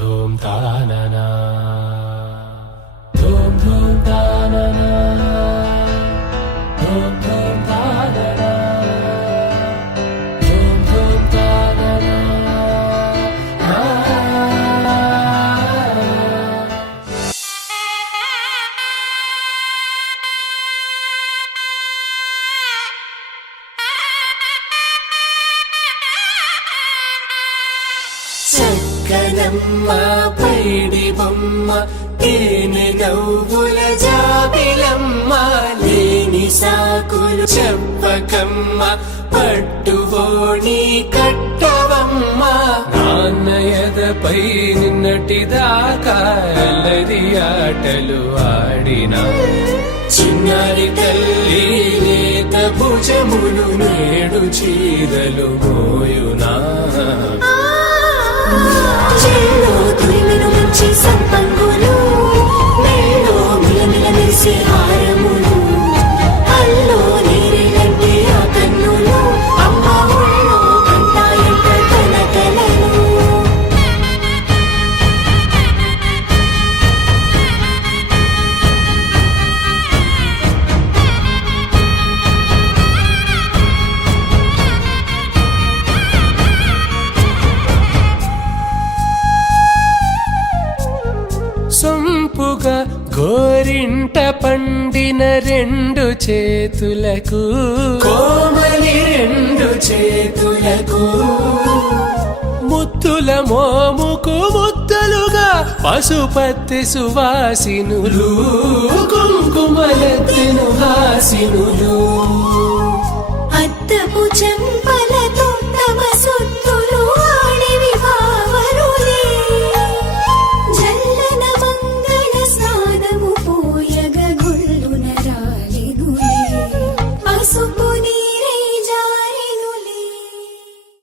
ధూమ్ తాననా ధూమ్ ధూమ్ తాననా ధూమ్ ధూమ్ తాననా ధూమ్ ధూమ్ తాననా చక్కనమ్మ పైడి బొమ్మ తేనె నవ్వుల జాబిలమ్మ లేని సాకులు చెప్పకమ్మ పట్టువోణి కట్టవమ్మ నాన్నయదపై నిన్నటిదాకా అల్లరి ఆటలు ఆడినా చిన్నారి తల్లి లేత భుజములు నేడు చీరలు మోయునా చెల్లో తురిమిన మంచి సంపంగులు మెల్లో మిలమిల మెరిసే హారములు అల్లో నీరిలంటే ఆ కన్నులు అమ్మ ఒళ్ళో కంటాయంట కలకలను సొంపుగా గోరింట పండిన రెండు చేతులకు కోమలి రెండు చేతులకు ముద్దుల మోముకు ముద్దలుగా పశుపతి సువాసినులు కుంకుమలెత్తిను